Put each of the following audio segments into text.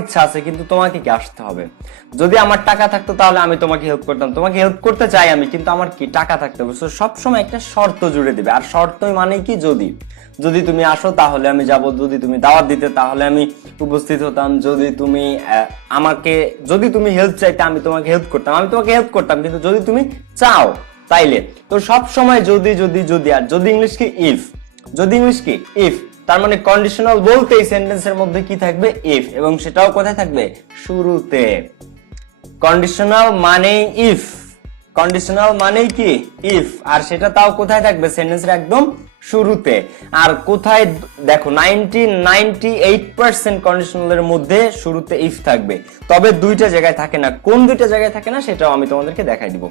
ইচ্ছা আছে কিন্তু তোমাকে কি আসতে হবে। যদি আমার টাকা থাকতো তাহলে আমি তোমাকে হেল্প করতাম, তোমাকে হেল্প করতে চাই আমি, কিন্তু আমার কি টাকা থাকতে হবে। সব সময় একটা শর্ত জুড়ে দিবে, আর শর্ত মানে কি, যদি যদি তুমি আসো তাহলে আমি যাব, যদি তুমি দাওয়াত দিতে তাহলে আমি উপস্থিত হতাম, যদি তুমি আমাকে, যদি তুমি হেল্প চাইতে আমি তোমাকে হেল্প করতাম, আমি তোমাকে হেল্প করতাম, কিন্তু যদি তুমি চাও তাইলে। তো সব সময় যদি যদি যদি, আর যদি ইংলিশ কি ইফ, যদি ইংলিশ কি ইফ, তার মানে কন্ডিশনাল বলতে এই সেন্টেন্সের মধ্যে কি থাকবে, ইফ, এবং সেটাও কোথায় থাকবে, শুরুতে। কন্ডিশনাল মানে ইফ, কন্ডিশনাল মানে কি ইফ, আর সেটা তাও কোথায় থাকবে, সেন্টেন্সের একদম শুরুতে। আর কোথায় দেখো 98% কন্ডিশনালের মধ্যে শুরুতে ইফ থাকবে, তবে দুইটা জায়গায় থাকে না। কোন দুইটা জায়গায় থাকে না সেটাও আমি তোমাদেরকে দেখাই দিব।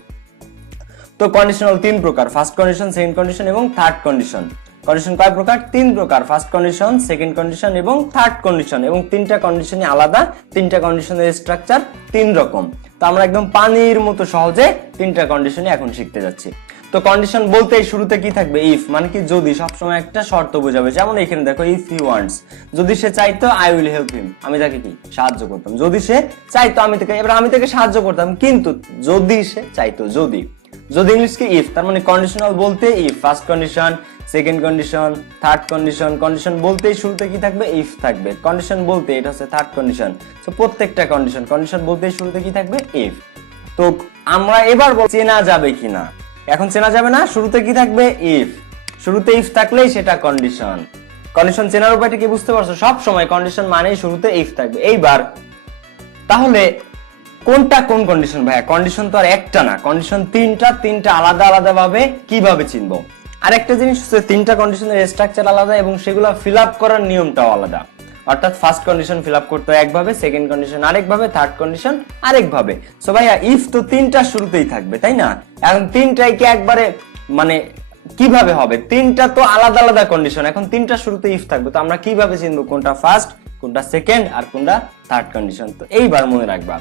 তো কন্ডিশনাল তিন প্রকার, ফার্স্ট কন্ডিশন, সেকেন্ড কন্ডিশন এবং থার্ড কন্ডিশন। কন্ডিশন কয় প্রকার, তিন প্রকার, ফার্স্ট কন্ডিশন, সেকেন্ড কন্ডিশন এবং থার্ড কন্ডিশন, এবং তিনটা কন্ডিশনই আলাদা, তিনটা কন্ডিশনের স্ট্রাকচার তিন রকম। তো আমরা একদম পানির মতো সহজে তিনটা কন্ডিশনই এখন শিখতে যাচ্ছি। তো কন্ডিশন বলতে শুরুতে কি থাকবে, ইফ, মানে কি যদি, সবসময় একটা শর্ত বোঝাবে। যেমন এখানে দেখো, ইফ হি ওয়ান্টস, যদি সে চাইতো আই উইল হেল্প হিম, আমি তাকে কি সাহায্য করতাম। যদি সে চাইতো আমি তাকে, এবার আমি তাকে সাহায্য করতাম, কিন্তু যদি সে চাইতো, যদি, যদি ইংলিশ কি ইফ, তার মানে কন্ডিশনাল বলতে if, first condition, second condition, third condition. Condition বলতেই শুরুতে কি থাকবে, ইফ থাকবে। কন্ডিশন বলতে এটা হচ্ছে থার্ড কন্ডিশন। তো প্রত্যেকটা কন্ডিশন, কন্ডিশন বলতেই শুরুতে কি থাকবে, ইফ। তো আমরা এবার চেনা যাবে কিনা, এখন চেনা যাবে না, শুরুতে কি থাকবে, ইফ, শুরুতে ইফ থাকলেই সেটা কন্ডিশন। কন্ডিশন চেনার উপায়টা কি বুঝতে পারছো, সব সময় কন্ডিশন মানেই শুরুতে ইফ থাকবে। এইবার তাহলে কোনটা কোন কন্ডিশন ভাইয়া, কন্ডিশন তো আর একটা না, কন্ডিশন তিনটা, তিনটা আলাদা আলাদা ভাবে কিভাবে চিনবো। আর একটা জিনিস হচ্ছে তিনটা কন্ডিশনের স্ট্রাকচার আলাদা এবং সেগুলো ফিল আপ করার নিয়মটাও আলাদা। অর্থাৎ ফার্স্ট কন্ডিশন ফিল আপ করতে হয় একভাবে, সেকেন্ড কন্ডিশন আরেকভাবে, থার্ড কন্ডিশন আরেকভাবে। সো ভাইয়া ইফ তো তিনটা শুরুতেই থাকবে, তাই না? এখন তিনটাই কি একবারে মানে কিভাবে হবে, তিনটা তো আলাদা আলাদা কন্ডিশন, এখন তিনটা শুরুতে ইফ থাকবে, তো আমরা কিভাবে চিনবো কোনটা ফার্স্ট, কোনটা সেকেন্ড আর কোনটা থার্ড কন্ডিশন। তো এইবার মনে রাখবা,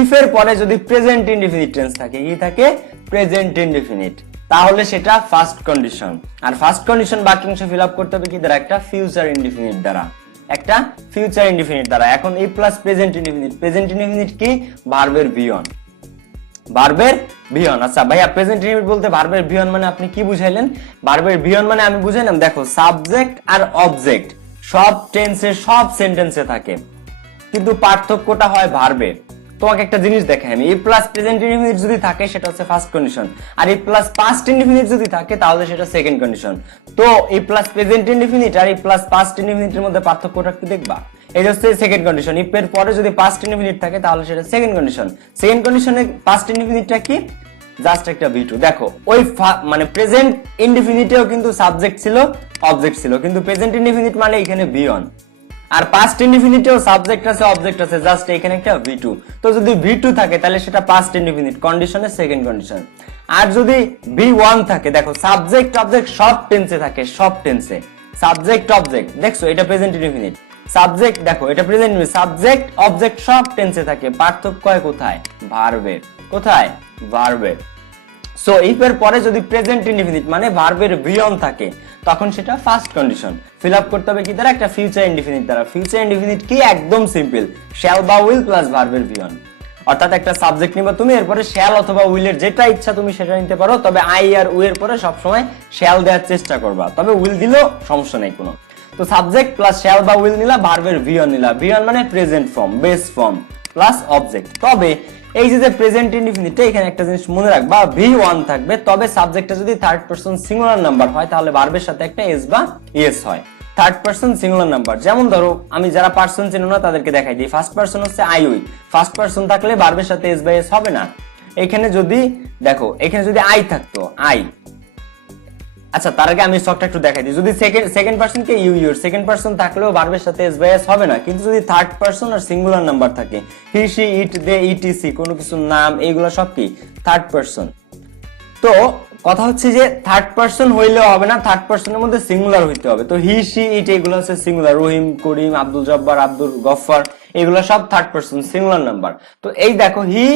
ইফ এর পরে যদি প্রেজেন্ট ইনডিফিনিট টেন্স থাকে, কি থাকে, প্রেজেন্ট ইনডিফিনিট, তাহলে সেটা ফার্স্ট কন্ডিশন। আর ফার্স্ট কন্ডিশন বাক্যাংশ ফিল আপ করতে হবে কি দ্বারা, একটা ফিউচার ইনডিফিনিট দ্বারা, একটা ফিউচার ইনডিফিনিট দ্বারা। এখন এই plus present indefinite, present indefinite কি, ভার্বের ভিয়ন, ভার্বের ভিয়ন। আচ্ছা ভাইয়া প্রেজেন্ট ইনডিফিনিট বলতে ভার্বের ভিয়ন মানে আপনি কি বুঝাইলেন, ভার্বের ভিয়ন মানে আমি বুঝাইলাম, দেখো সাবজেক্ট আর অবজেক্ট সব টেন্সে সব সেন্টেন্সে থাকে, কিন্তু পার্থক্যটা হয় ভার্বে। তোমাকে একটা জিনিস দেখাই আমি, এই প্লাস প্রেজেন্ট ইনডিফিনিট যদি থাকে সেটা হচ্ছে ফার্স্ট কন্ডিশন, আর এই প্লাস পাস্ট ইনডিফিনিট যদি থাকে তাহলে সেটা সেকেন্ড কন্ডিশন। তো এই প্লাস প্রেজেন্ট ইনডিফিনিট আর এই প্লাস পাস্ট ইনডিফিনিটের মধ্যে পার্থক্যটা কি দেখবা, এই হচ্ছে সেকেন্ড কন্ডিশন। ইফ এর পরে যদি পাস্ট ইনডিফিনিট থাকে তাহলে সেটা সেকেন্ড কন্ডিশন। সেকেন্ড কন্ডিশনে পাস্ট ইনডিফিনিটটা কি, জাস্ট একটা ভি2। দেখো ওই মানে প্রেজেন্ট ইনডিফিনিটেও কিন্তু সাবজেক্ট ছিল, অবজেক্ট ছিল, কিন্তু প্রেজেন্ট ইনডিফিনিট মানে এখানে ভি1। আর পাস্ট ইনডিফিনিটেও সাবজেক্ট আছে, অবজেক্ট আছে, জাস্ট এখানে একটা ভি2। তো যদি ভি2 থাকে তাহলে সেটা পাস্ট ইনডিফিনিট, কন্ডিশনের সেকেন্ড কন্ডিশন। আর যদি ভি1 থাকে, দেখো সাবজেক্ট অবজেক্ট সব টেন্সে থাকে, সব টেন্সে সাবজেক্ট অবজেক্ট, দেখছো এটা প্রেজেন্ট ইনডিফিনিট, সাবজেক্ট দেখো এটা প্রেজেন্ট, সাবজেক্ট অবজেক্ট সব টেন্সে থাকে, পার্থক্য হয় কোথায়, ভার্বে, কোথায়, ভার্বে। সো ইফ এর পরে যদি প্রেজেন্ট ইনডিফিনিট মানে ভার্বের ভিয়ন থাকে তখন সেটা ফার্স্ট কন্ডিশন। ফিল আপ করতে হবে কি দ্বারা, একটা ফিউচার ইনডিফিনিট দ্বারা। ফিউচার ইনডিফিনিট কি, একদম সিম্পল, শ্যাল বা উইল প্লাস ভার্বের ভিয়ন। অর্থাৎ একটা সাবজেক্ট নিবা তুমি, এরপরে শ্যাল অথবা উইলের যেটা ইচ্ছা তুমি সেটা নিতে পারো, তবে আই আর উই এর পরে সবসময় শ্যাল দেওয়ার চেষ্টা করবা, তবে উইল দিলেও সমস্যা নেই কোনো। তো সাবজেক্ট প্লাস শ্যাল বা উইল নিলা, ভার্বের ভিয়ন নিলা, ভিয়ন মানে present form, base form plus object. তবে এই যে প্রেজেন্ট ইনডিফিনিটে এখানে একটা জিনিস মনে রাখবা, ভি1 থাকবে, তবে সাবজেক্টটা যদি থার্ড পারসন সিঙ্গুলার নাম্বার হয় তাহলে ভার্বের সাথে একটা এস বা ইএস হয়। থার্ড পারসন সিঙ্গুলার নাম্বার, যেমন ধরো আমি যারা পারসন চেনো না তাদেরকে দেখাই দিই, ফার্স্ট পারসন হচ্ছে আই উই, ফার্স্ট পারসন থাকলে ভার্বের সাথে এস বা এস হবে না। এখানে যদি দেখো, এখানে যদি আই থাকতো, আই, আচ্ছা তার আগে আমি শর্টটা একটু দেখাই দিই, যদি সেকেন্ড পারসন কে ইউ ইউর, সেকেন্ড পারসন থাকলেও ভার্বের সাথে এস বাই এস হবে না, কিন্তু যদি থার্ড পারসন আর সিঙ্গুলার নাম্বার থাকে, he she it they etc কোনো কিছু নাম, এইগুলো সব কি থার্ড পারসন। তো কথা হচ্ছে যে থার্ড পারসন হইলেও হবে না, থার্ড পারসনের মধ্যে সিঙ্গুলার হইতে হবে। তো হি সি ইট এগুলো হচ্ছে সিঙ্গুলার, রহিম, করিম, আব্দুল জব্বার, আব্দুল গফফার, এগুলো সব থার্ড পারসন সিঙ্গুলার নাম্বার। তো এই দেখো, হি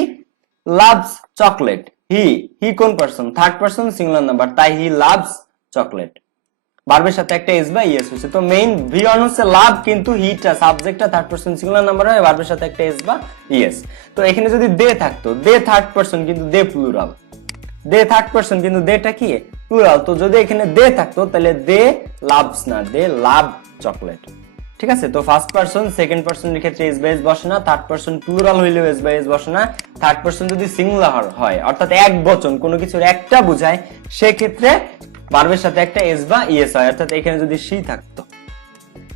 লাভস চকলেট, হি কোন person, third person singular number, তাই হি লাভস চকলেট। ভার্বের সাথে একটা এস বা ইএস হয়েছে। তো মেইন ভি অন হচ্ছে লাভ, কিন্তু হিটা সাবজেক্টটা থার্ড পারসন সিঙ্গুলার নাম্বার হয়, ভার্বের সাথে একটা এস বা ইএস। তো এখানে যদি দে থাকতো, দে থার্ড পারসন কিন্তু দে প্লুরাল, দে থার্ড পারসন কিন্তু দেটা কি প্লুরাল। তো যদি এখানে দে থাকতো তাহলে দে লাভস না, দে লাভ চকলেট। ঠিক আছে, তো ফার্স্ট পারসন সেকেন্ড পারসনের ক্ষেত্রে এস বাই এস বসে না, থার্ড পারসন প্লুরাল হইলেও এস বাই এস বসে না। থার্ড পারসন যদি সিঙ্গুলার হয় অর্থাৎ এক বচন কোনো কিছুর একটা বোঝায়, সেক্ষেত্রে ভার্বের সাথে একটা এস বা ইএস হয়। অর্থাৎ এখানে যদি সি থাকতো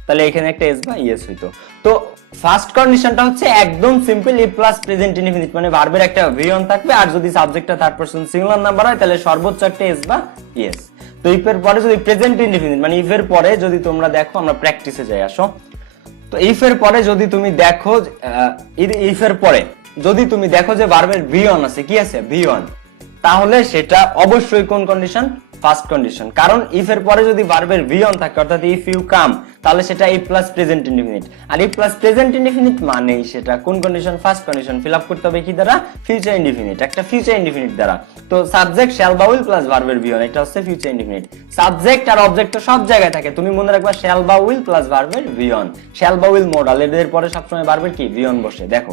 তাহলে এখানে একটা এস বা ইএস হইতো। তো ফার্স্ট কন্ডিশনটা হচ্ছে একদম সিম্পল, ই প্লাস প্রেজেন্ট ইনডিফিনিট, মানে ভার্বের একটা ভি অন থাকবে, আর যদি সাবজেক্টটা থার্ড পারসন সিঙ্গুলার নাম্বার হয় তাহলে সর্বোচ্চ একটা এস বা ইএস। তো ইফ এর পরে যদি প্রেজেন্ট ইনডিফিনিট, মানে ইফ এর পরে যদি তোমরা দেখো, আমরা প্র্যাকটিসে যাই আসো। তো ইফ এর পরে যদি তুমি দেখো, ইফ এর পরে যদি তুমি দেখো যে ভার্বের ভি অন আছে, কি আছে ভি অন, তাহলে সেটা অবশ্যই কোন কন্ডিশন, ফার্স্ট কন্ডিশন। কারণ ইফ এর পরে যদি ভার্বের ভি অন থাকে অর্থাৎ ইফ ইউ কাম, তাহলে সেটা ই প্লাস প্রেজেন্ট ইনডিফিনিট, আর ই প্লাস প্রেজেন্ট ইনডিফিনিট মানেই সেটা কোন condition, first condition. Fill up করতে হবে কি দ্বারা, ফিউচার ইনডিফিনিট, একটা ফিউচার ইনডিফিনিট দ্বারা। তো সাবজেক্ট শ্যাল বা উইল প্লাস ভার্বের ভি অন, এটা হচ্ছে ফিউচার ইনডিফিনিট। সাবজেক্ট আর অবজেক্ট তো সব জায়গায় থাকে, তুমি মনে রাখবা শ্যাল বা উইল প্লাস ভার্বের ভি অন। শ্যাল বা উইল মডাল, এদের পরে সবসময় ভার্বের কি ভি অন বসে। দেখো,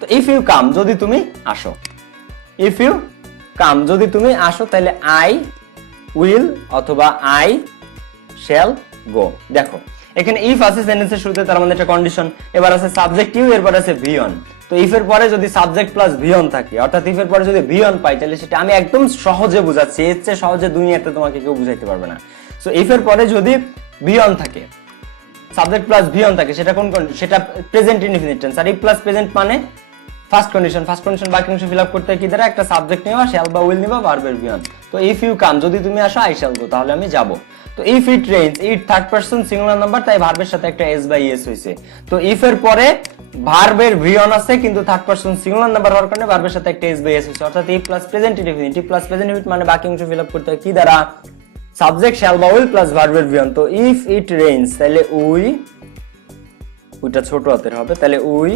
তো ইফ ইউ কাম যদি তুমি আসো, ইফ ইউ কাম যদি তুমি আসো, তাহলে আই উইল অথবা আই শ্যাল গো। দেখো এখানে ইফ আছে সেন্টেন্সের শুরুতে, তার মানে একটা কন্ডিশন। এবার আছে সাবজেক্ট ইউ, এরপর আছে ভি অন। তো ইফ এর পরে যদি সাবজেক্ট প্লাস ভি অন থাকে, অর্থাৎ ইফ এর পরে যদি ভি অন পাই, তাহলে সেটা আমি একদম সহজে বুঝাচ্ছি, এর চেয়ে সহজে দুনিয়াতে তোমাকে কেউ বুঝাইতে পারবে না। সো ইফ এর পরে যদি ভি অন থাকে, সাবজেক্ট প্লাস ভি অন থাকে, সেটা কোন, সেটা প্রেজেন্ট ইনডিফিনিট টেন্স। আর ইফ প্লাস প্রেজেন্ট মানে ফার্স্ট কন্ডিশন। ফার্স্ট কন্ডিশন বাকি অংশ ফিল আপ করতে কি দ্বারা, একটা সাবজেক্ট নেওয়া, শ্যাল বা উইল নিবা, ভার্বের ভি অন। তো ইফ ইউ কাম যদি তুমি আসো, আই শ্যাল গো, তাহলে আমি যাব। তো if it rains, it third person singular number, তাই ভার্বের সাথে একটা এস বাই এস হইছে। তো ইফ এর পরে ভার্বের ভি অন আছে, কিন্তু থার্ড পারসন সিঙ্গুলার নাম্বার হওয়ার কারণে ভার্বের সাথে একটা এস বাই এস হইছে। অর্থাৎ if plus present indefinite, plus present indefinite মানে বাকি অংশ ফিল আপ করতে হয় কি দ্বারা, সাবজেক্ট শ্যাল বা উইল প্লাস ভার্বের ভি অন। তো ইফ ইট রেইনস, তাহলে উইটা ছোট হাতের হবে, তাহলে উই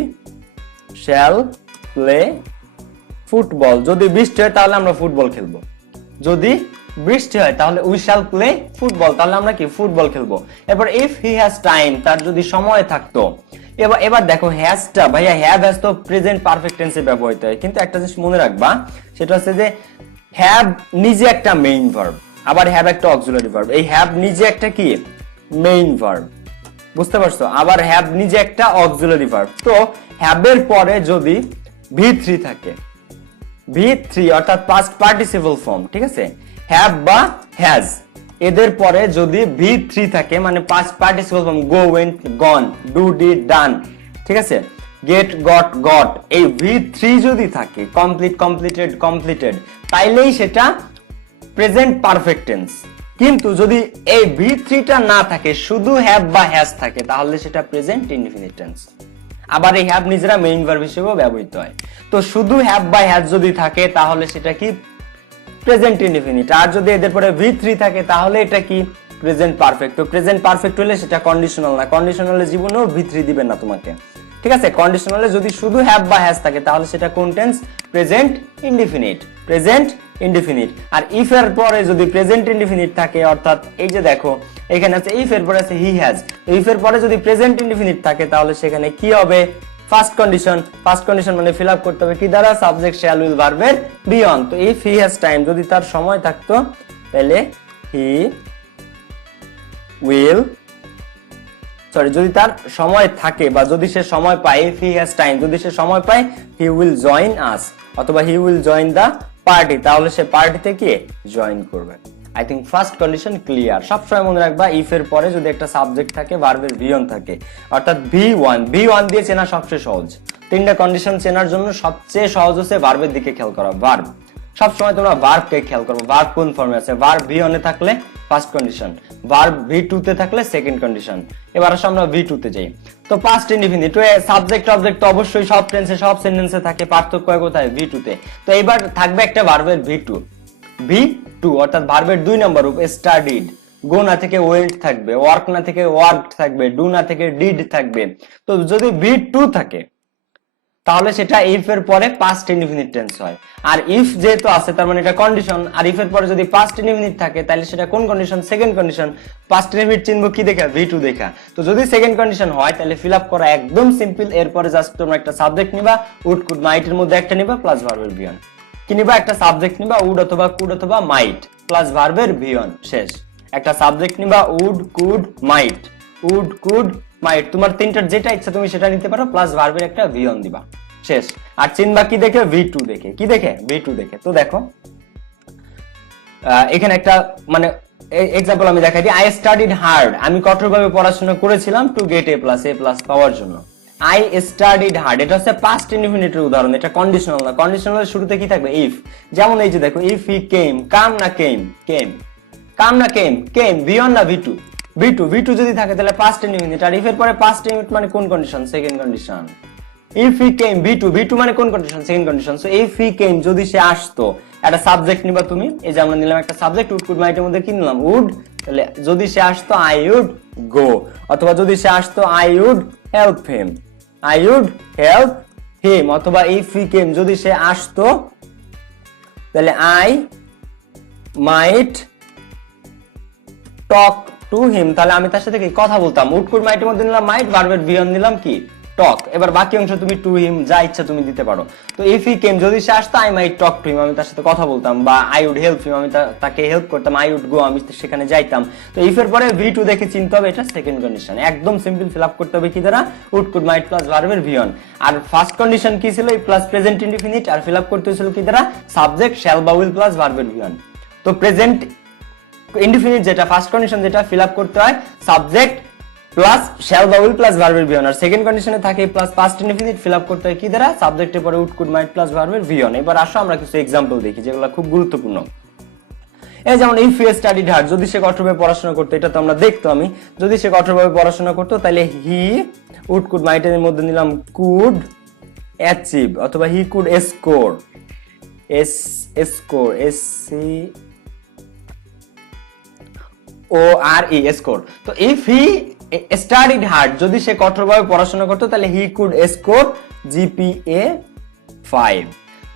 শ্যাল প্লে ফুটবল। যদি বৃষ্টি হয় তাহলে আমরা ফুটবল খেলবো, যদি বৃষ্টি হয় তাহলে উই শ্যাল প্লে ফুটবল, তাহলে আমরা কি ফুটবল খেলবো। এবার ইফ হি হ্যাজ টাইম, তার যদি সময় থাকতো। এবার দেখো হ্যাজটা, ভাইয়া হ্যাভ তো প্রেজেন্ট পারফেক্ট টেন্সে ব্যবহৃত হয়, কিন্তু একটা জিনিস মনে রাখবা, সেটা হচ্ছে যে হ্যাভ নিজে একটা মেইন ভার্ব, আবার হ্যাভ একটা অক্সিলারি ভার্ব। এই হ্যাভ নিজে একটা কি মেইন ভার্ব, বুঝতে পারছো, আবার হ্যাভ নিজে একটা অক্সিলারি ভার্ব। তো হ্যাভের পরে যদি V3 থাকে, V3 অর্থাৎ পাস্ট পার্টিসিপল ফর্ম, ঠিক আছে, হ্যাভ বা হ্যাজ, এদের পরে যদি V3 থাকে, মানে past participle form, go went gone, do did done, ঠিক আছে, গেট গট গট, এই V3 যদি থাকে, কমপ্লিট কমপ্লিটেড কমপ্লিটেড, তাইলেই সেটা প্রেজেন্ট পারফেক্ট টেন্স। কিন্তু যদি এই V3টা না থাকে, শুধু হ্যাভ বা হ্যাজ থাকে, তাহলে সেটা প্রেজেন্ট ইনডিফিনিট টেন্স। আবার এই হ্যাভ নিজেরা মেইন ভার্ব হিসেবেও ব্যবহৃত হয়। তো শুধু হ্যাভ বা হ্যাজ যদি থাকে, তাহলে সেটা কি প্রেজেন্ট ইনডিফিনিট। আর যদি এদের পরে V3 থাকে, তাহলে এটা কি প্রেজেন্ট পারফেক্ট। তো প্রেজেন্ট পারফেক্ট হলে সেটা কন্ডিশনাল না, কন্ডিশনালে জীবনেও V3 দিবেন না তোমাকে, ঠিক আছে। কন্ডিশনালে যদি শুধু হ্যাভ বা হ্যাজ থাকে, তাহলে সেটা কোন tense, present indefinite, present indefinite. আর ইফ এর পরে যদি প্রেজেন্ট ইনডিফিনিট থাকে, অর্থাৎ এই যে দেখো এখানে আছে ইফ এর পরে আছে হি হ্যাজ, ইফ এর পরে যদি প্রেজেন্ট ইনডিফিনিট থাকে, তাহলে সেখানে কি হবে, ফার্স্ট কন্ডিশন। ফার্স্ট কন্ডিশন মানে ফিল আপ করতে হবে কি দ্বারা, সাবজেক্ট শ্যাল উইল ভার্বের বি অন। তো ইফ হি হ্যাজ টাইম, যদি তার সময় থাকতো, তাহলে হি উইল, সরি, যদি তার সময় থাকে বা যদি সে সময় পায়, ইফ হি হ্যাজ টাইম, যদি সে সময় পায়, হি উইল জয়েন আস অথবা he will join the party, তাহলে সে পার্টিতে কি জয়েন করবে। I think first condition clear. সবসময় মনে রাখবা, ইফ এর পরে যদি একটা সাবজেক্ট থাকে, ভার্বের ভি অন থাকে, অর্থাৎ V1 দিয়ে চেনা সবচেয়ে সহজ। তিনটা কন্ডিশন চেনার জন্য সবচেয়ে সহজ হচ্ছে ভার্বের দিকে খেয়াল করা। ভার্ব সবসময় তোমরা ভার্বকে খেয়াল করবে, ভার্ব কোন ফর্মে আছে। ভার্ব V1 এ থাকলে ফার্স্ট কন্ডিশন, ভার্ব V2 তে থাকলে সেকেন্ড কন্ডিশন। এবার আসলে আমরা V2 তে যাই। তো পাস্ট ইনডিফিনিট, সাবজেক্ট অবজেক্ট তো অবশ্যই সব টেন্সে সব সেন্টেন্সে থাকে, পার্থক্য কোথায়, V2 তে। তো এবার থাকবে একটা ভার্বের V2 অর্থাৎ ভার্বের 2 নম্বর রূপ, স্টাডিড। গো না থেকে ওয়েন্ট থাকবে, ওয়ার্ক না থেকে ওয়ার্কড থাকবে, ডু না থেকে ডিড থাকবে। তো যদি V2 থাকে, তাহলে সেটা ইফ এর পরে পাস্ট ইনডিফিনিট টেন্স হয়। আর ইফ যেহেতু আছে তার মানে এটা কন্ডিশন, আর ইফ এর পরে যদি পাস্ট ইনডিফিনিট থাকে তাহলে সেটা কোন condition? Second condition. Past indefinite চিনবো কি দেখা? ভি2 দেখা। তো যদি সেকেন্ড কন্ডিশন হয় তাহলে ফিল আপ করা একদম সিম্পল। এরপরে জাস্ট তোমরা একটা সাবজেক্ট নিবা, উড কুড মাইট এর মধ্যে একটা নিবা প্লাস ভার্বের ভি1। কি নিবা? একটা সাবজেক্ট নিবা, উড অথবা কুড অথবা মাইট প্লাস ভার্বের ভি1, শেষ। একটা সাবজেক্ট নিবা, would could might, would could might, তোমার তিনটার যেটা ইচ্ছা তুমি সেটা নিতে পারো, প্লাস ভার্বের একটা ভি1 দিবা, শেষ। আর চিনবা কি দেখে? ভি2 দেখে। কি দেখে? ভি2 দেখে। তো দেখো এখানে একটা মানে এক্সাম্পল আমি দেখাই দিই। আই স্টাডিড হার্ড, আমি কঠোরভাবে পড়াশোনা করেছিলাম টু গেট এ প্লাস পাওয়ার জন্য। আই স্টাডিড হার্ড, এটা হচ্ছে পাস্ট ইনডিফিনিটের উদাহরণ, এটা কন্ডিশনাল না। কন্ডিশনালের শুরুতে কি থাকবে? ইফ। যেমন এই যে দেখো, ইফ হি কেম, কাম না কেম, কেম, কাম না কেম, কেম, ভি1 না ভি2? ভি2 যদি থাকে তাহলে পাস্ট ইনডিফিনিট। আর ইফ এর পরে পাস্ট ইনডিফিনিট মানে কোন condition? Second condition. If he came, V two মানে কোন condition? Second condition. So if he came, যদি সে আসতো, একটা সাবজেক্ট নিবা তুমি, এই যে আমরা নিলাম একটা সাবজেক্ট, উড কুড মাইটের মধ্যে কি নিলাম? উড। তাহলে যদি সে আসতো আই উড গো, অথবা যদি সে আসতো I would help him, I would help him, অথবা ইফ হি কেম, যদি সে আসতো তাহলে I mite talk to him, তাহলে আমি তার সাথে কি কথা বলতাম। উড কুড মাইটের মধ্যে নিলাম মাইট, ভার্বের ভি1 নিলাম কি? টক। এবার বাকি অংশ তুমি টু হিম যা ইচ্ছা তুমি দিতে পারো। তো ইফ হি কেম, যদি সে আসতো, I might talk to him, আমি তার সাথে কথা বলতাম, বা আই উড হেল্প হিম, আমি তাকে হেল্প করতাম, আই উড গো, আমি সেখানে যাইতাম। তো ইফ এর পরে ভি2 দেখে চিনতে হবে এটা সেকেন্ড কন্ডিশন। একদম সিম্পল ফিল আপ করতে হবে কি দ্বারা? উড কুড মাইট প্লাস ভার্বের ভি1। আর ফার্স্ট কন্ডিশন কি ছিল? প্লাস প্রেজেন্ট ইনডিফিনিট, আর ফিল আপ করতে হয়েছিল কি দ্বারা? সাবজেক্ট শ্যাল বা উইল প্লাস ভার্বের ভি1। তো প্রেজেন্ট ইনডিফিনিট যেটা ফার্স্ট কন্ডিশন, যেটা ফিল আপ করতে হয় সাবজেক্ট প্লাস শ্যাল বা উইল প্লাস ভার্বের ভি1। আর সেকেন্ড কন্ডিশনে থাকে plus past indefinite, feel up করতে হয় কি দ্বারা? সাবজেক্টের পরে উড কুড মাইট প্লাস ভার্বের ভি1। এবার আসো আমরা কিছু এক্সাম্পল দেখি যেগুলো খুব গুরুত্বপূর্ণ। এই যেমন ইফ হি স্টাডিড হার্ড, যদি সে কঠোরভাবে পড়াশোনা করতো, এটা তো আমরা দেখতো আমি, যদি সে কঠোরভাবে পড়াশোনা করতো তাহলে হি উড কুড মাইটের মধ্যে নিলাম কুড অ্যাচিভ, অথবা he could score, score, C O R E, score. তো ইফ হি স্টাডিড হার্ড, যদি সে কঠোরভাবে পড়াশোনা করতো তাহলে হি কুড স্কোর জিপিএ 5।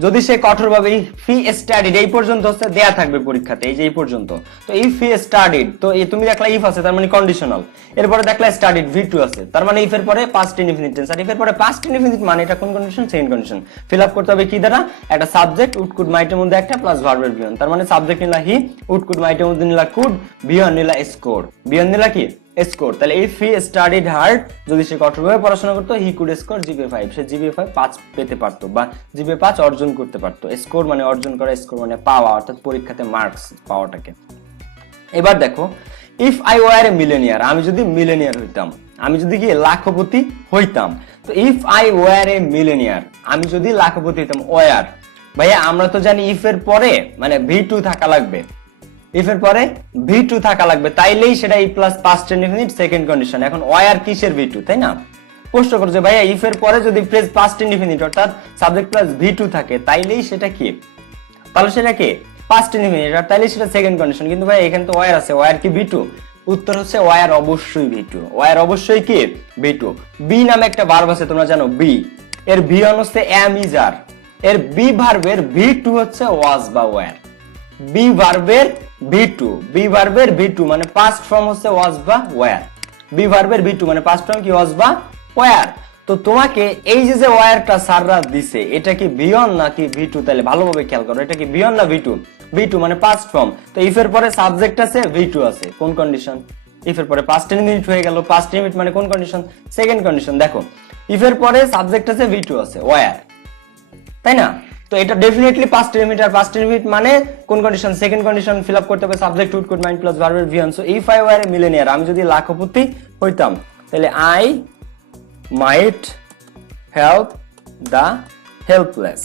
যদি সে কঠোরভাবে, হি স্টাডিড এই পর্যন্ত হচ্ছে দেয়া থাকবে পরীক্ষাতে, এই যে এই পর্যন্ত। তো ইফ হি স্টাডিড, তো তুমি দেখলা ইফ আছে তার মানে কন্ডিশনাল, এরপরে দেখলা স্টাডিড ভি2 আছে তার মানে ইফ এর পরে পাস্ট ইনডিফিনিট টেন্স, আর ইফ এর পরে পাস্ট ইনডিফিনিট মানে এটা কোন condition? Second condition. Fill up করতে হবে কি দ্বারা? একটা সাবজেক্ট উড কুড মাইটের মধ্যে একটা প্লাস ভার্বের ভি1। তার মানে সাবজেক্ট নিলা হি, উড কুড মাইটের মধ্যে নিলা কুড, ভি1 নিলা স্কোর, ভি1 নিলা কি? স্কোর। তাহলে ইফ হি স্টাডিড হার্ড, যদি সে কঠোরভাবে পড়াশোনা করতো, হি could score GPA 5, say GPA 5 পেতে পারতো, বা জিপিএ 5 অর্জন করতে পারতো। স্কোর মানে অর্জন করা, স্কোর মানে পাওয়া, অর্থাৎ পরীক্ষাতে মার্কস পাওয়াটাকে। এবার দেখো, if I were a millionaire, আমি যদি মিলেনিয়ার হইতাম, আমি যদি কি লাখপতি হইতাম। তো if I were a millionaire, আমি যদি লাখপতি হইতাম, ওয়ার, ভাইয়া আমরা তো জানি ইফ এর পরে মানে ভি2 থাকা লাগবে, ইফ এর পরে ভি2 থাকা লাগবে, তাইলেই সেটা ই plus past indefinite second condition. এখন ওয়ার কিসের ভি2, তাই না? প্রশ্ন করছে ভাইয়া ইফ এর পরে যদি প্রেজ পাস্ট ইনডিফিনিট অর্থাৎ সাবজেক্ট প্লাস ভি2 থাকে তাইলেই সেটা কি? তাহলে সেটা কি? পাস্ট ইনডিফিনিট, আর তাইলেই সেটা সেকেন্ড কন্ডিশন। কিন্তু ভাই এখানে তো ওয়ার আছে, ওয়ার কি ভি2? উত্তর হচ্ছে ওয়ার অবশ্যই ভি2, ওয়ার অবশ্যই কি? ভি2। বি নামে একটা ভার্ব আছে তোমরা জানো, বি, এর ভি1 হচ্ছে এম ইজ আর, এর বি ভার্বের ভি2 হচ্ছে ওয়াজ বা ওয়ার। বি ভার্বের ভি2, বি ভার্বের ভি2 মানে পাস্ট ফর্ম হচ্ছে ওয়াজ বা ওয়ার। বি ভার্বের ভি2 মানে পাস্ট ফর্ম কি? ওয়াজ বা ওয়ার। তো তোমাকে এই যে ওয়ারটা সাররা দিছে, এটা কি ভি1 নাকি ভি2? তাহলে ভালোভাবে খেয়াল করো, এটা কি ভি1 না ভি2? ভি2 মানে পাস্ট ফর্ম। তো ইফ এর পরে সাবজেক্ট আছে, ভি2 আছে, কোন কন্ডিশন? ইফ এর পরে পাস্ট ইনডিফিনিট হয়ে গেল, পাস্ট ইনডিফিনিট মানে কোন কন্ডিশন? Second condition. দেখো ইফ এর পরে সাবজেক্ট আছে, ভি2 আছে, ওয়ার, তাই না? তো এটা ডেফিনেটলি পাস্ট ইনডিফিনিট, আর পাস্ট ইনডিফিনিট মানে কোন condition? Second condition. Fill up করতে হবে subject would could might plus ভার্বের V one. So if I were a millionaire, আমি যদি লাখপতি হইতাম তাহলে I might help the helpless,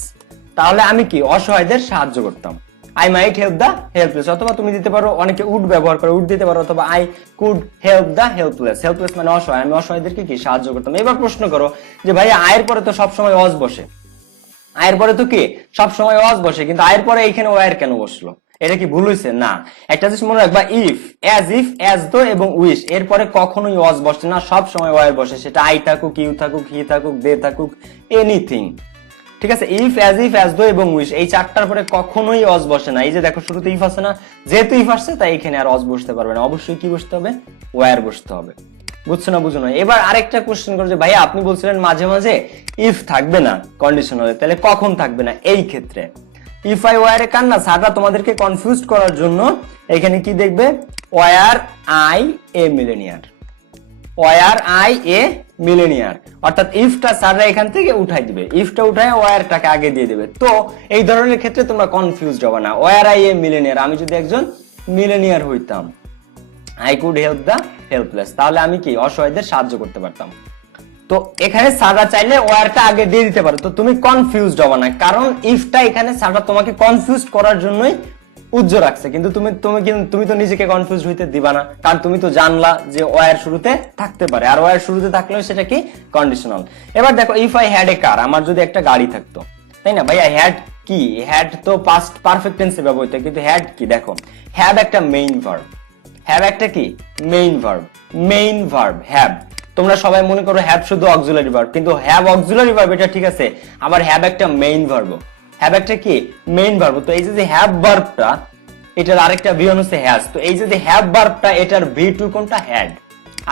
তাহলে আমি কি? অসহায়দের সাহায্য করতাম। I might help the helpless, অথবা তুমি দিতে পারো, অনেকে উড ব্যবহার করে, উড দিতে পারো, অথবা I could help the helpless. Helpless মানে অসহায়, আমি অসহায়দেরকে কি? সাহায্য করতাম। এবার প্রশ্ন করো যে ভাই আয়ের পরে তো সবসময় ওয়াজ বসে, আয়ের পরে তো কি সব সময় ওয়াজ বসে, কিন্তু আয়ের পরে এইখানে ওয়ার কেন বসলো? এটা কি ভুল হয়েছে? না। একটা জিনিস মনে রাখবা, ইফ অ্যাজ দো এবং উইশ এরপরে কখনোই ওয়াজ বসে না, সব সময় ওয়ার বসে, সেটা আই থাকুক, ইউ থাকুক, হি থাকুক, দে থাকুক, এনিথিং। ঠিক আছে, ইফ অ্যাজ দো এবং উইশ এই চারটার পরে কখনোই অজ বসে না। এই যে দেখো শুরুতে ইফ আছে না, যেহেতু ইফ আসছে তাই এখানে আর অজ বসতে পারবে না, অবশ্যই কি বসতে হবে? ওয়ার বসতে হবে। বুঝছো না? বুঝো না? এবার আরেকটা কোশ্চেন করো যে ভাইয়া আপনি বলছিলেন মাঝে মাঝে ইফ থাকবে না কন্ডিশনালে, তাহলে কখন থাকবে না? এই ক্ষেত্রে ইফ আই ওয়ারে কার না, স্যাররা তোমাদেরকে কনফিউজ করার জন্য এখানে কি দেখবে? Were I a millionaire, were I a millionaire, অর্থাৎ ইফটা স্যাররা এখান থেকে উঠাই দিবে, ইফটা উঠায় ওয়ারটাকে আগে দিয়ে দিবে। তো এই ধরনের ক্ষেত্রে তোমরা কনফিউজড হবে না। ওয়ার আই এ মিলেনিয়ার, আমি যদি একজন মিলেনিয়ার হইতাম, I could help the helpless, তাহলে আমি কি অসহায়দের সাহায্য করতে পারতাম। তো এখানে স্যাররা চাইলে ওয়ারটা আগে দিয়ে দিতে পারে, তো তুমি কনফিউজড হবে না, কারণ ইফটা এখানে স্যাররা তোমাকে কনফিউজ করার জন্যই উজ্জ্ব রাখছে, কিন্তু তুমি তো নিজেকে কনফিউজ হইতে দিবা না, কারণ তুমি তো জানলা যে ওয়ার শুরুতে থাকতে পারে, আর ওয়ার শুরুতে থাকলেও সেটা কি কন্ডিশনাল। এবার দেখো, if I had a car, আমার যদি একটা গাড়ি থাকতো, তাই না ভাইয়া? হ্যাড কি? হ্যাড তো পাস্ট পারফেক্ট টেন্সে ব্যবহৃত, কিন্তু হ্যাড কি? দেখো, হ্যাভ একটা মেইন ভার্ব, হ্যাভ একটা কি main verb, main verb have. তোমরা সবাই মনে করো হ্যাভ শুধু অক্সিলারি ভার্ব, কিন্তু হ্যাভ অক্সিলারি ভার্ব, এটা ঠিক আছে, আবার হ্যাভ একটা মেইন ভার্ব, হ্যাভ একটা কি মেইন ভার্ব। তো এই যে হ্যাভ ভার্বটা, এটার আরেকটা ভিয়ন হচ্ছে হ্যাজ, তো এই যে হ্যাভ ভার্বটা, এটার V2 কোনটা? হ্যাড,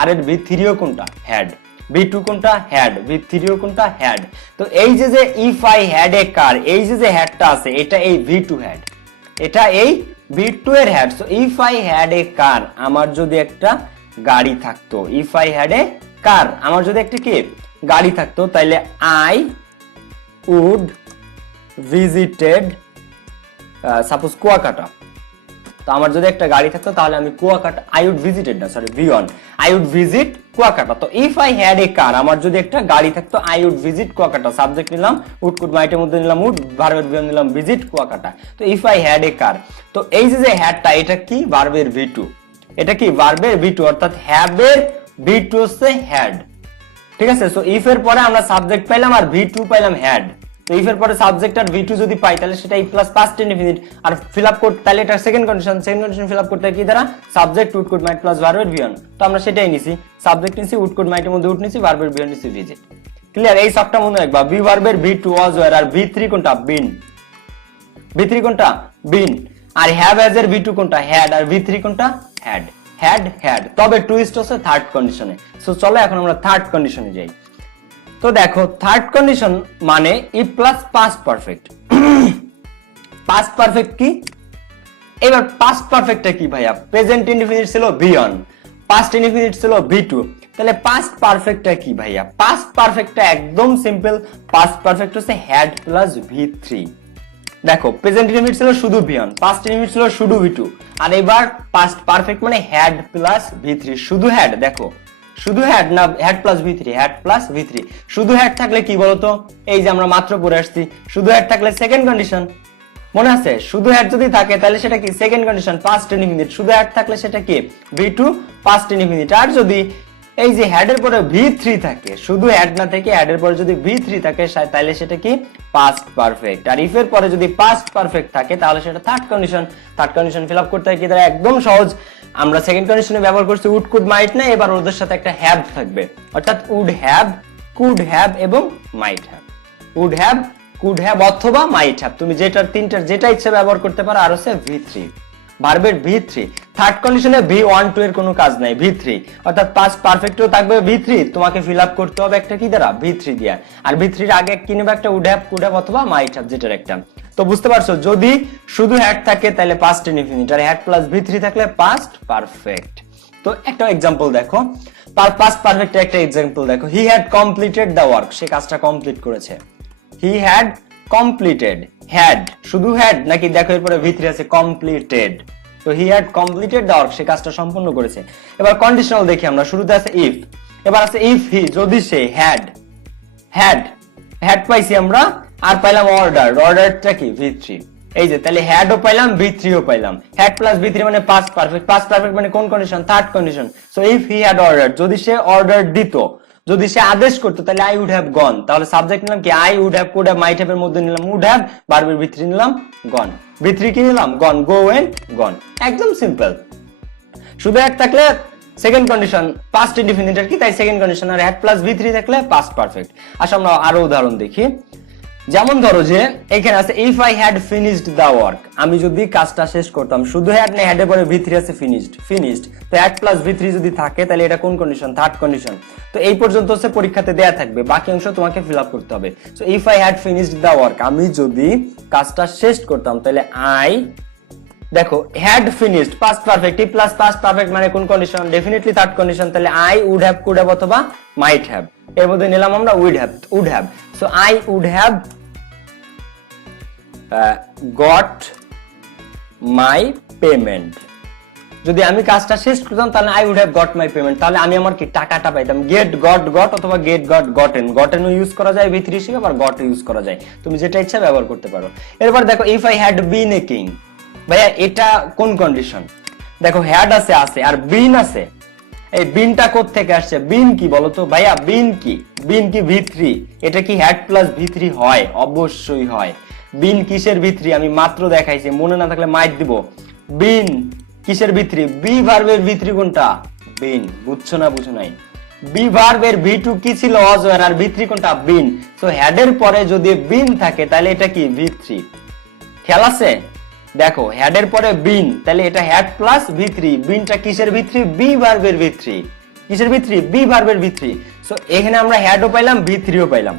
আর এর V3 ও কোনটা? হ্যাড। V2 কোনটা? হ্যাড, V3 ও কোনটা? হ্যাড। তো এই যে ইফ আই হ্যাড এ কার, এই যে হ্যাডটা আছে, এটা এই V2 হ্যাড, এটা এই V2 এর had. So if I had a car, আমার যদি একটা গাড়ি থাকতো, if I had a car, আমার যদি একটা কি গাড়ি থাকতো, তাইলে I would visited suppose Kuakata. তো আমার যদি একটা গাড়ি থাকতো তাহলে আমি কুয়াকাটা, আই উড ভিজিটেড না, sorry V1, I would visit Kuakata. তো if I had a car, আমার যদি একটা গাড়ি থাকতো, I would visit Kuakata, subject নিলাম উড, কুড মাইটের মধ্যে নিলাম উড, ভার্বের V1 নিলাম ভিজিট কুয়াকাটা। তো ইফ আই হ্যাড এ কার, তো এই যে হ্যাডটা, এটা কি ভার্বের V2, এটা কি ভার্বের V2, অর্থাৎ হ্যাভের V2 হচ্ছে হ্যাড। ঠিক আছে, সো ইফ এর পরে আমরা সাবজেক্ট পাইলাম আর V2 পাইলাম হ্যাড। তো ইফ এর পরে সাবজেক্ট আর V2 যদি পাই, তাহলে সেটা ই প্লাস পাস্ট ইনডিফিনিট, আর ফিল আপ করতে, তাহলে এটা second condition, second condition fill up করতে কি দ্বারা? Subject would could might plus ভার্বের V1। তো আমরা সেটাই নিছি, সাবজেক্ট নিছি উড কুড মাইটের মধ্যে উড নিছি, ভার্বের V1 নিছি ভিজিট। ক্লিয়ার? এই সবটা মনে রাখবা, বি ভার্বের V2 ওয়াজ ওয়্যার, আর V3 কোনটা? বিন। V3 কোনটা? বিন। আর হ্যাভ এজ এর V2 কোনটা? হ্যাড, আর V3 কোনটা? Had, had had. তবে টুইস্ট হচ্ছে থার্ড কন্ডিশনে। সো চলো এখন আমরা থার্ড কন্ডিশনে যাই। তো দেখো, থার্ড কন্ডিশন মানে ই plus past perfect. Past perfect কি? এবার পাস্ট পারফেক্টটা কি ভাইয়া? প্রেজেন্ট ইনডিফিনিট ছিল V1, পাস্ট ইনডিফিনিট ছিল V2, তাহলে পাস্ট পারফেক্টটা কি ভাইয়া? পাস্ট পারফেক্টটা একদম সিম্পল, পাস্ট পারফেক্ট হচ্ছে হ্যাড প্লাস V3। দেখো, প্রেজেন্ট ইনডিফিনিট ছিল শুধু V1, পাস্ট ইনডিফিনিট ছিল শুধু V2, আর এবার পাস্ট পারফেক্ট মানে হ্যাড প্লাস V3, শুধু হ্যাড। দেখো, শুধু হ্যাড না, had plus V3, had plus V3। শুধু হ্যাড থাকলে কি বলতো? এই যে আমরা মাত্র পড়ে আসছি, শুধু হ্যাড থাকলে সেকেন্ড কন্ডিশন, মনে আছে? শুধু হ্যাড যদি থাকে তাহলে সেটা কি সেকেন্ড কন্ডিশন, পাস্ট ইনডিফিনিট। শুধু হ্যাড থাকলে সেটা কি V2 পাস্ট ইনডিফিনিট। আর যদি এই যে হ্যাডের পরে V3 থাকে, শুধু হ্যাড না থেকে হ্যাডের পরে যদি V3 থাকে, তাহলে সেটা কি পাস্ট পারফেক্ট। আর ইফ এর পরে যদি পাস্ট পারফেক্ট থাকে তাহলে সেটা third condition. Third condition fill up করতে হয় কি দ্বারা? একদম সহজ, আমরা সেকেন্ড কন্ডিশনে ব্যবহার করছি উড কুড মাইট না, এবার ওদের সাথে একটা হ্যাভ থাকবে, অর্থাৎ উড হ্যাভ, কুড হ্যাভ এবং might have. Would have, could have অথবা মাইট হ্যাভ, তুমি যেটার তিনটার যেটা ইচ্ছা ব্যবহার করতে পারো। আর হচ্ছে V3, ভার্বের V3। থার্ড কন্ডিশনে V1 2 এর কোনো কাজ নাই, V3, অর্থাৎ পাস্ট পারফেক্টও থাকবে V3, তোমাকে ফিল আপ করতে হবে একটা কি দ্বারা? V3 দিয়া। আর V3 এর আগে কি নেবে? একটা উড হ্যাভ, কুড হ্যাভ অথবা মাইট হ্যাভ, যেটার একটা। তো বুঝতে পারছো, যদি শুধু হ্যাড থাকে তাহলে পাস্ট ইনডিফিনিট, আর হ্যাড প্লাস V3 থাকলে পাস্ট পারফেক্ট। তো একটা एग्जांपल দেখো, পাস্ট পারফেক্টের একটা एग्जांपल দেখো, he had completed the work, সে কাজটা কমপ্লিট করেছে। হি হ্যাড কমপ্লিটেড, হ্যাড শুধু হ্যাড নাকি? দেখো এরপরে V3 আছে কমপ্লিটেড, তো he had completed the work, সে কাজটা সম্পূর্ণ করেছে। এবার কন্ডিশনাল দেখি আমরা, শুরুতে আছে ইফ, এবার আছে ইফ হি, যদি সে হ্যাড, হ্যাড হ্যাড পাইছি আমরা, আর পাইলাম অর্ডার, অর্ডারটা কি V3। এই যে তাহলে হ্যাডও পাইলাম, V3 ও পাইলাম। হ্যাড প্লাস V3 মানে পাস্ট পারফেক্ট, পাস্ট পারফেক্ট মানে কোন condition? Third condition. So if he had order, যদি সে অর্ডার দিত, যদি সে আদেশ করতো তাহলে আই উড হ্যাভ গন, তাহলে সাবজেক্ট নিলাম কি I would have, could have, might have এর মধ্যে নিলাম উড হ্যাভ, ভার্বের ভিতরে নিলাম গন, ভিতরে কি নিলাম গন, গো এন্ড গন, একদম সিম্পল। শুধু এক থাকলে সেকেন্ড কন্ডিশন পাস্ট ইনডিফিনিট কি, তাই সেকেন্ড কন্ডিশন, আর হ্যাড প্লাস ভি থ্রি থাকলে পাস্ট পারফেক্ট। আসলে আমরা আরো উদাহরণ দেখি, যেমন ধরো যে এখানে আছে if I had finished the work, আমি যদি কাজটা শেষ করতাম, শুধু হ্যাড না, হ্যাডের পরে ভি থ্রি আছে ফিনিশড, ফিনিশড, তো হ্যাড প্লাস ভি থ্রি যদি থাকে তাহলে এটা কোন কন্ডিশন, থার্ড কন্ডিশন। তো এই পর্যন্ত হচ্ছে পরীক্ষাতে দেয়া থাকবে, বাকি অংশ তোমাকে ফিল আপ করতে হবে। So if I had finished the work, আমি যদি কাজটা শেষ করতাম তাহলে আই, দেখো had finished past perfect, plus past perfect মানে কোন কন্ডিশন, ডেফিনেটলি থার্ড কন্ডিশন, তাহলে I would have, could have অথবা মাইট হ্যাভ, এর মধ্যে নিলাম আমরা would have, would have. So I would have got my payment, যদি আমি কাজটা শেষ করতাম তাহলে I would have got my payment, তাহলে আমি আমার কি টাকাটা পাইতাম। গেট গট গট অথবা গেট গট গটেন, গটেনও ইউজ করা যায় ভি থ্রি হিসেবে, আবার গট ইউজ করা যায়, তুমি যেটা ইচ্ছা ব্যবহার করতে পারো। এরপর দেখো if I had been a king, ভাইয়া এটা কোন কন্ডিশন, দেখো হ্যাড আছে আর বিন আছে, এই বিনটা কোথা থেকে আসছে, বিন কি বলতো ভাইয়া, বিন কি, বিন কি ভি থ্রি, এটা কি হ্যাড প্লাস ভি থ্রি হয়, অবশ্যই হয়। বিন কিসের ভি থ্রি আমি মাত্র দেখাইছি, মনে না থাকলে মাইট দিব। বিন কিসের ভি থ্রি, বি ভার্বের ভি থ্রি কোনটা, বিন, বুঝছো না বুঝো নাই, বি ভার্বের ভি টু কি ছিল অজয়ের, আর ভি থ্রি কোনটা বিন, সো হ্যাডের পরে যদি বিন থাকে তাহলে এটা কি ভি থ্রি, খেয়াল আছে, দেখো হ্যাডের পরে বিন, তাহলে এটা হ্যাড প্লাস ভি থ্রি, বিনটা কিসের ভি থ্রি, বি ভার্বের ভি থ্রি, কিসের ভি থ্রি, বি ভার্বের ভি থ্রি। সো এখানে আমরা হ্যাডও পাইলাম ভি থ্রিও পাইলাম,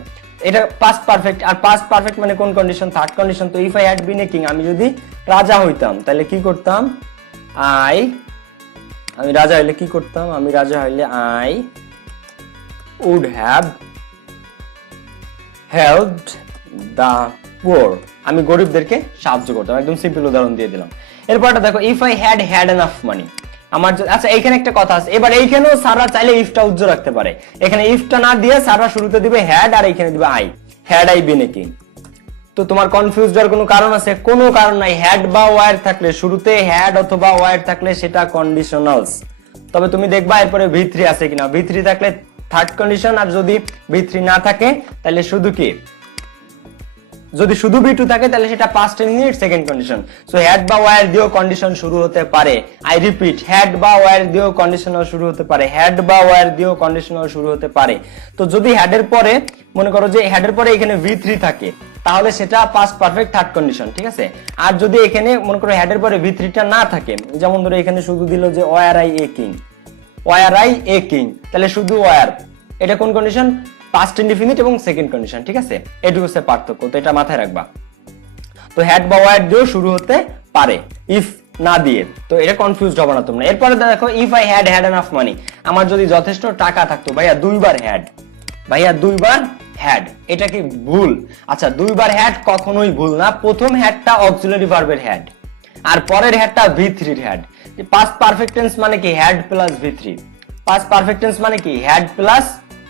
এটা পাস্ট পারফেক্ট, আর পাস্ট পারফেক্ট মানে কোন কন্ডিশন, থার্ড কন্ডিশন। তো if I had been a king, আমি যদি রাজা হইতাম তাহলে কি করতাম, আমি রাজা হইলে কি করতাম, আমি রাজা হইলে I would have helped the poor, আমি গরিবদেরকে সাহায্য করতাম, একদম সিম্পল উদাহরণ দিয়ে দিলাম। এরপরটা দেখো if I had enough money, আমার আচ্ছা এইখানে একটা কথা আছে, এবার এইখানেও সারা চাইলে ইফটা উজ্জ্বল রাখতে পারে, এখানে ইফটা না দিয়ে সারা শুরুতে দিবে হ্যাড আর এইখানে দিবে I, had I been a king. তো তোমার কনফিউজ হওয়ার কোনো কারণ আছে, কোনো কারণ নাই, হ্যাড বা ওয়ার থাকলে, শুরুতে হ্যাড অথবা ওয়ার থাকলে সেটা কন্ডিশনালস, তবে তুমি দেখবা এরপরে ভি থ্রি আছে কিনা, ভি থ্রি থাকলে থার্ড কন্ডিশন, আর যদি ভি থ্রি না থাকে তাহলে শুধু কি, যদি শুধু বি টু থাকে তাহলে সেটা past indefinite second condition. So had বা ওয়ার দিয়েও কন্ডিশন শুরু হতে পারে, আই রিপিট, হ্যাড বা ওয়ার দিয়েও কন্ডিশনাল শুরু হতে পারে, হ্যাড বা ওয়ার দিয়েও কন্ডিশনাল শুরু হতে পারে। তো যদি হ্যাডের পরে মনে করো যে হ্যাডের পরে এখানে ভি থ্রি থাকে তাহলে সেটা পাস্ট পারফেক্ট থার্ড কন্ডিশন, ঠিক আছে। আর যদি এখানে মনে করো হ্যাডের পরে ভি থ্রিটা না থাকে, যেমন ধরো এখানে শুধু দিল যে were I a king, were I a king, তাহলে শুধু ওয়ার, এটা কোন কন্ডিশন, পাস্ট ইনডিফিনিট এবং সেকেন্ড কন্ডিশন, ঠিক আছে, এটুকু হচ্ছে পার্থক্য, তো এটা মাথায় রাখবা। তো হ্যাড বা ওয়ার দিয়েও শুরু হতে পারে ইফ না দিয়ে, তো এটা কনফিউজড হবে না তোমরা। এরপরে দেখো if I had enough money, আমার যদি যথেষ্ট টাকা থাকতো, ভাইয়া দুইবার হ্যাড, ভাইয়া দুইবার হ্যাড, এটা কি ভুল, আচ্ছা দুইবার হ্যাড কখনোই ভুল না, প্রথম হ্যাডটা অক্সিলারি ভার্বের হ্যাড আর পরের হ্যাডটা ভি থ্রির হ্যাড। পাস্ট পারফেক্ট টেন্স মানে কি had plus V three, past perfect tense মানে কি হ্যাড প্লাস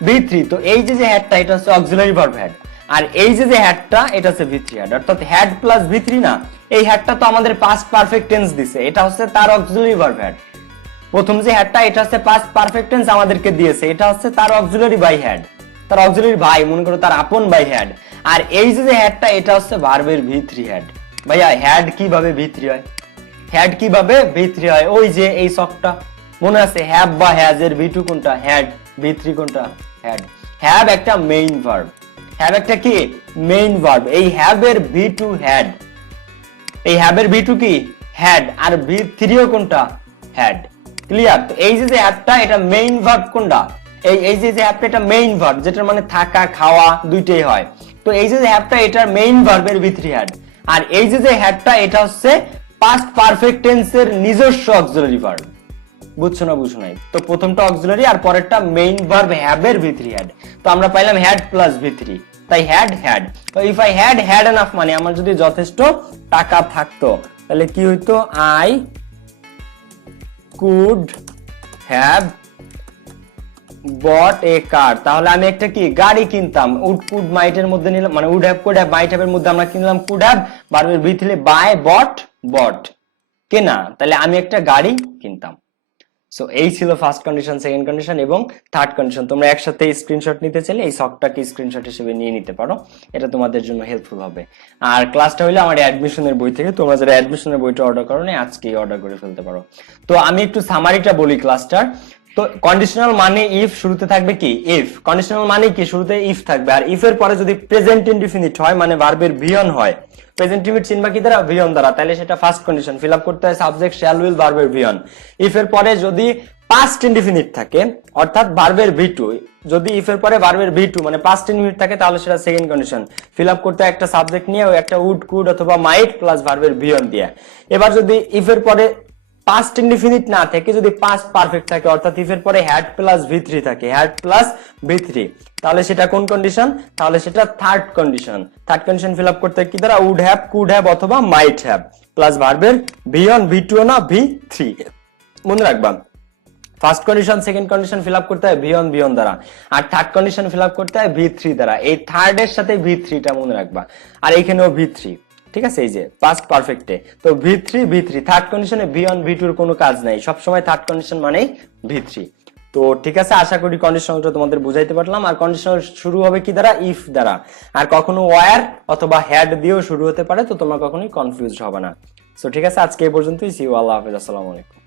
ভি থ্রি, তো এই যে হ্যাডটা এটা হচ্ছে অক্সিলারি ভার্ব হ্যাড, আর এই যে হ্যাডটা এটা হচ্ছে ভি থ্রি হ্যাড, অর্থাৎ হ্যাড প্লাস ভি থ্রি না, এই হ্যাডটা তো আমাদের পাস্ট পারফেক্ট টেন্স দিছে, এটা হচ্ছে তার অক্সিলারি ভার্ব হ্যাড। প্রথম যে হ্যাডটা এটা হচ্ছে পাস্ট পারফেক্ট টেন্স আমাদেরকে দিয়েছে, এটা হচ্ছে তার অক্সিলারি বাই হ্যাড, তার অক্সিলারি ভাই, মনে করো তার আপন বাই হ্যাড। আর এই যে হ্যাডটা এটা হচ্ছে ভার্বের ভি থ্রি হ্যাড। ভাইয়া হ্যাড কিভাবে ভি থ্রি হয়, হ্যাড কিভাবে ভি থ্রি হয়, ওই যে এই শখটা মনে আছে, হ্যাভ বা হ্যাজ এর ভি টু কোনটা, হ্যাড, ভি থ্রি কোনটা, হ্যাড। হ্যাভ একটা মেইন ভার্ব, হ্যাভ একটা কি মেইন ভার্ব, এই হ্যাভ এর ভি টু হ্যাড, এই হ্যাভ এর ভি টু কি হ্যাড, আর ভি থ্রিও কোনটা হ্যাড, ক্লিয়ার। তো এই যে হ্যাভটা এটা মেইন ভার্ব কোনটা, এই যে হ্যাভটা এটা মেইন ভার্ব, যেটার মানে থাকা খাওয়া দুইটাই হয়, তো এই যে হ্যাভটা এটার মেইন ভার্বের ভি থ্রি হ্যাড, আর এই যে হ্যাভটা এটা হচ্ছে পাস্ট পারফেক্ট টেন্সের নিজস্ব অক্সিলারি ভার্ব, বুঝছো না বুঝো নাই। তো প্রথমটা অক্সিলারি আর পরেরটা মেইন ভার্ব হ্যাভ এর ভি থ্রি হ্যাড, তো আমরা পাইলাম হ্যাড প্লাস ভি থ্রি, তাই হ্যাড হ্যাড। তো ইফ আই হ্যাড এনাফ মানে আমার যদি যথেষ্ট টাকা থাকতো তাহলে কি হইতো, আই কুড হ্যাভ বট এ কার, তাহলে আমি একটা কি গাড়ি কিনতাম, উড কুড মাইট এর মধ্যে নিলাম, মানে would have could have might have এর মধ্যে আমরা কিনলাম কুড হ্যাভ, ভার্বের ভিতরে বাই বট বট কেনা, তাহলে আমি একটা গাড়ি কিনতাম। সো এই ছিল ফার্স্ট কন্ডিশন, সেকেন্ড কন্ডিশন এবং থার্ড কন্ডিশন। তোমরা একসাথে স্ক্রিনশট নিতে চাইলে এই শখটাকে স্ক্রিনশট হিসেবে নিয়ে নিতে পারো, এটা তোমাদের জন্য হেল্পফুল হবে। আর ক্লাসটা হলো আমার অ্যাডমিশনের বই থেকে, তোমরা যারা অ্যাডমিশনের বইটা অর্ডার করো না আজকেই অর্ডার করে ফেলতে পারো। তো আমি একটু সামারিটা বলি ক্লাসটার। তো কন্ডিশনাল মানে ইফ, শুরুতে থাকবে কি ইফ। কন্ডিশনাল মানে কি শুরুতে ইফ থাকবে, আর ইফ এর পরে যদি প্রেজেন্ট ইনডিফিনিট হয় মানে ভার্বের ভিয়ন হয়, প্রেজেন্ট ইনডিফিনিট চিনবা কি দ্বারা, ভিয়ন দ্বারা, তাহলে সেটা ফার্স্ট কন্ডিশন ফিল আপ করতে হয় সাবজেক্ট শ্যাল উইল ভার্বের ভিয়ন। ইফ এর পরে যদি পাস্ট ইনডিফিনিট থাকে অর্থাৎ ভার্বের ভি2, যদি ইফ এর পরে ভার্বের ভি2 মানে পাস্ট ইনডিফিনিট থাকে তাহলে সেটা সেকেন্ড কন্ডিশন ফিল আপ করতে হয় একটা সাবজেক্ট নিয়ে, একটা উড কুড অথবা মাইট প্লাস ভার্বের ভিয়ন দিয়ে। এবার যদি ইফ এর পরে পাস্ট ইনডিফিনিট না থেকে যদি পাস্ট পারফেক্ট থাকে অর্থাৎ ইফ এর পরে হ্যাড প্লাস ভি3 থাকে, হ্যাড প্লাস ভি3, তাহলে সেটা কোন কন্ডিশন, তাহলে সেটা third condition. Third condition fill up করতে কি দ্বারা, উড হ্যাভ, কুড হ্যাভ অথবা মাইট হ্যাভ প্লাস ভার্বের ভি1 ভি2 না ভি3। মনে রাখবা first condition second condition fill up করতে হয় ভি1 ভি1 দ্বারা, আর থার্ড কন্ডিশন ফিল আপ করতে হয় ভি3 দ্বারা। এই থার্ড এর সাথে ভি3টা মনে রাখবা, আর এইখানেও ভি3, ঠিক আছে, এই যে পাস্ট পারফেক্টে তো ভি3 ভি3। থার্ড কন্ডিশনে ভি1 ভি2 এর কোনো কাজ নাই, সবসময় থার্ড কন্ডিশন মানেই ভি3। তো ঠিক আছে, আশা করি কন্ডিশনটা তোমাদের বুঝাইতে পারলাম। আর কন্ডিশন শুরু হবে কি দ্বারা, ইফ দ্বারা, আর কখনো ওয়্যার অথবা হ্যাড দিয়েও শুরু হতে পারে, তো তোমরা কখনোই কনফিউজ হবে না। সো ঠিক আছে, আজকে এই পর্যন্তই। সি ইউ, আল্লাহ হাফেজ, আসসালামু আলাইকুম।